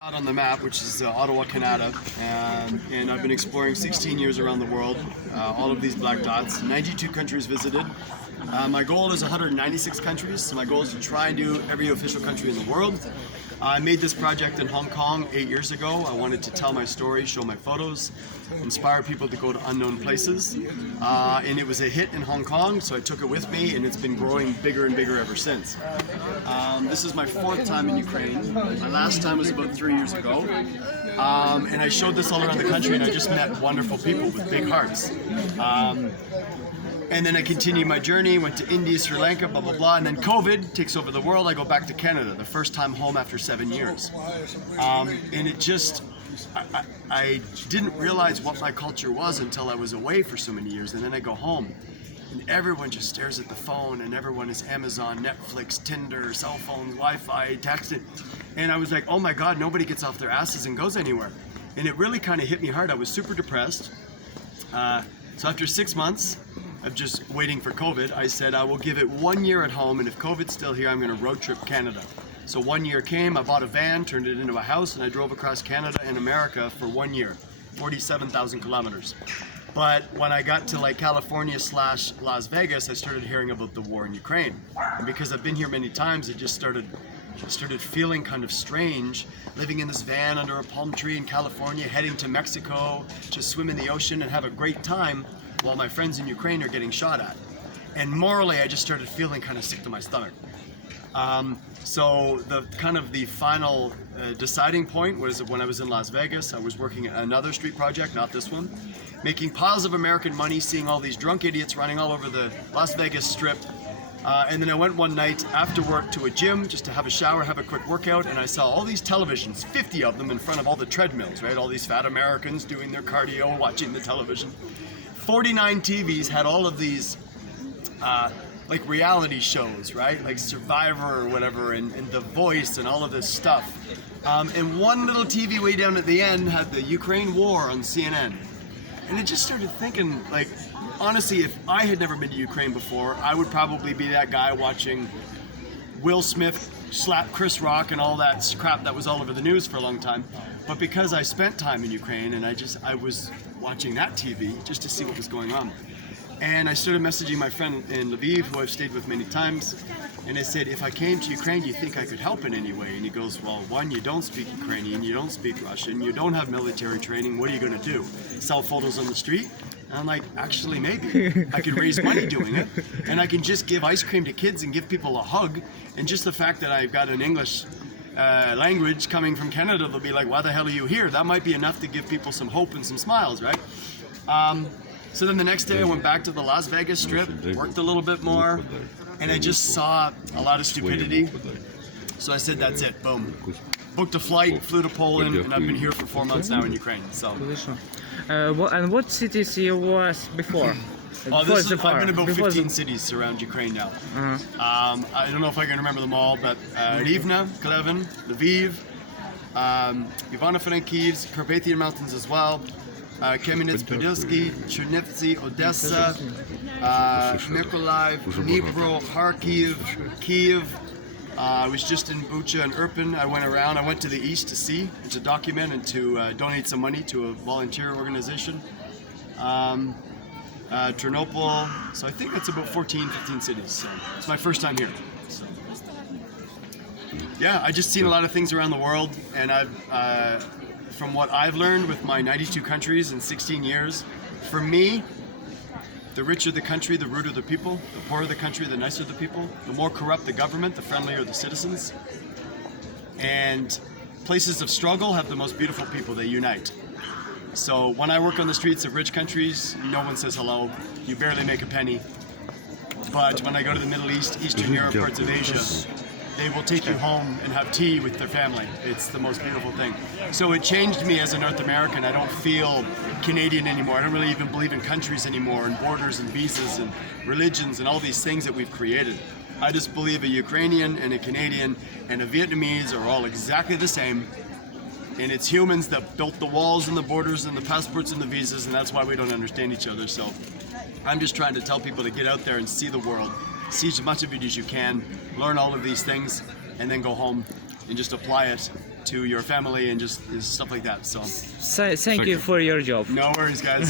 Out on the map, which is Ottawa, Canada, and I've been exploring 16 years around the world, all of these black dots, 92 countries visited. My goal is 196 countries, so my goal is to try and do every official country in the world. I made this project in Hong Kong 8 years ago. I wanted to tell my story, show my photos, inspire people to go to unknown places, and it was a hit in Hong Kong, so I took it with me, and it's been growing bigger and bigger ever since. This is my 4th time in Ukraine. My last time was about 3 years ago, and I showed this all around the country, and I just met wonderful people with big hearts. And then I continued my journey, went to India, Sri Lanka, blah, blah, blah. And then COVID takes over the world. I go back to Canada, the first time home after 7 years. And it just, I didn't realize what my culture was until I was away for so many years. And then I go home and everyone just stares at the phone and everyone is Amazon, Netflix, Tinder, cell phones, Wi-Fi, texting. And I was like, oh my God, nobody gets off their asses and goes anywhere. And it really kind of hit me hard. I was super depressed. So after 6 months of just waiting for COVID, I said I will give it 1 year at home, and if COVID's still here, I'm going to road trip Canada. So 1 year came, I bought a van, turned it into a house, and I drove across Canada and America for 1 year, 47,000 kilometers. But when I got to like California/Las Vegas, I started hearing about the war in Ukraine. And because I've been here many times, it just started feeling kind of strange, living in this van under a palm tree in California, heading to Mexico to swim in the ocean and have a great time while my friends in Ukraine are getting shot at. And morally, I just started feeling kind of sick to my stomach. So the final deciding point was when I was in Las Vegas. I was working at another street project, not this one, making piles of American money, seeing all these drunk idiots running all over the Las Vegas Strip. And then I went one night after work to a gym just to have a shower, have a quick workout, and I saw all these televisions, 50 of them in front of all the treadmills, right? All these fat Americans doing their cardio, watching the television. 49 TVs had all of these like reality shows, right? Like Survivor or whatever, and The Voice and all of this stuff. And one little TV way down at the end had the Ukraine war on CNN. And I just started thinking, like, honestly, if I had never been to Ukraine before, I would probably be that guy watching Will Smith slap Chris Rock and all that crap that was all over the news for a long time. But because I spent time in Ukraine and I was watching that TV just to see what was going on. And I started messaging my friend in Lviv, who I've stayed with many times, and I said, if I came to Ukraine, do you think I could help in any way? And he goes, well, one, you don't speak Ukrainian, you don't speak Russian, you don't have military training, what are you going to do? Sell photos on the street? And I'm like, actually, maybe. I could raise money doing it, and I can just give ice cream to kids and give people a hug, and just the fact that I've got an English language coming from Canada, they'll be like, why the hell are you here? That might be enough to give people some hope and some smiles, right? So then the next day I went back to the Las Vegas Strip, worked a little bit more, and I just saw a lot of stupidity. So I said, that's it, boom. Booked a flight, flew to Poland, and I've been here for 4 months now in Ukraine. So. And what cities you was before? I've been about 15 cities around Ukraine now. I don't know if I can remember them all, but Rivne, Klevin, Lviv, Ivano-Frankivsk, Carpathian Mountains as well, Kamenets-Podilsky, Chernivtsi, Odessa, Mykolaiv, Dnipro, Kharkiv, Kiev. I was just in Bucha and Irpin. I went around. I went to the east to see, and to document and to donate some money to a volunteer organization. Ternopil. So I think that's about 14, 15 cities. So it's my first time here. So, yeah, I just seen a lot of things around the world, and from what I've learned with my 92 countries in 16 years, for me, the richer the country, the ruder the people. The poorer the country, the nicer the people. The more corrupt the government, the friendlier the citizens. And places of struggle have the most beautiful people. They unite. So when I work on the streets of rich countries, no one says hello. You barely make a penny. But when I go to the Middle East, Eastern Europe, parts of Asia, they will take you home and have tea with their family. It's the most beautiful thing. So it changed me as a North American. I don't feel Canadian anymore. I don't really even believe in countries anymore, and borders and visas and religions and all these things that we've created. I just believe a Ukrainian and a Canadian and a Vietnamese are all exactly the same. And it's humans that built the walls and the borders and the passports and the visas, and that's why we don't understand each other. So I'm just trying to tell people to get out there and see the world, see as much of it as you can, learn all of these things, and then go home and just apply it to your family and just stuff like that. So Thank you for your job. no worries, guys.